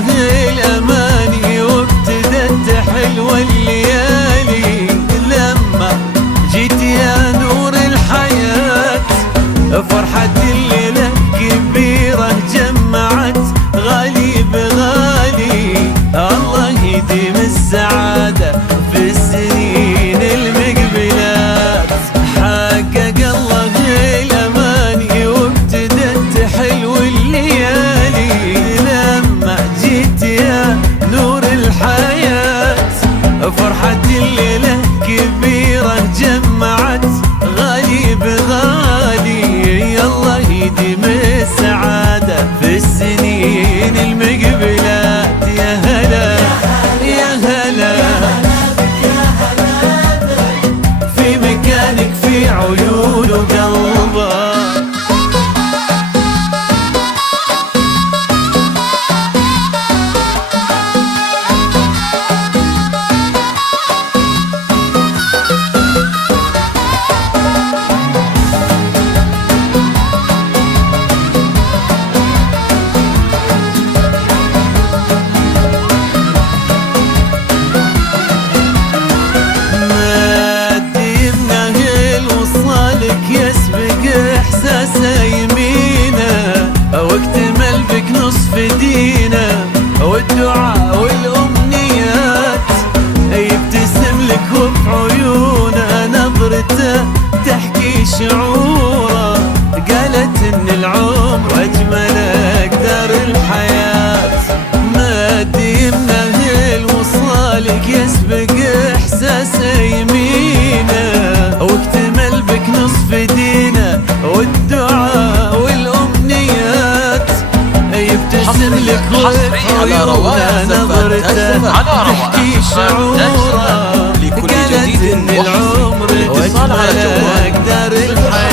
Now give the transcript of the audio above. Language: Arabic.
الله الأماني وابتدت حلوة الليالي، لما جيت يا نور الحياة فرحة الليلة كبيرة جمعت غالي بغالي. الله يديم السعادة في السنين المقبلات، حقق الله الأماني وابتدت حلو الليالي، لما جيت يا نور الحياة فرحة الليلة كبيرة جمعت غالي بغالي. الله يديم السعادة في السنين المقبلات. يا هلا يا هلا في مكانك في عيون وقلبك. يمينه واكتمل بك نصف دينه، والدعاء والأمنيات يبتسم لك وبعيونه نظرته تحكي شعوره، قالت ان العمر اجمل اقدار الحياة. مد يمنه الوصالك يسبق احساسه يمينه، واكتمل بك نصف دينه والدعاء والأمنيات يبتسم لك وبعيونه نظرته تحكي شعوره، قالت ان العمر اجمل اقدار الحياة.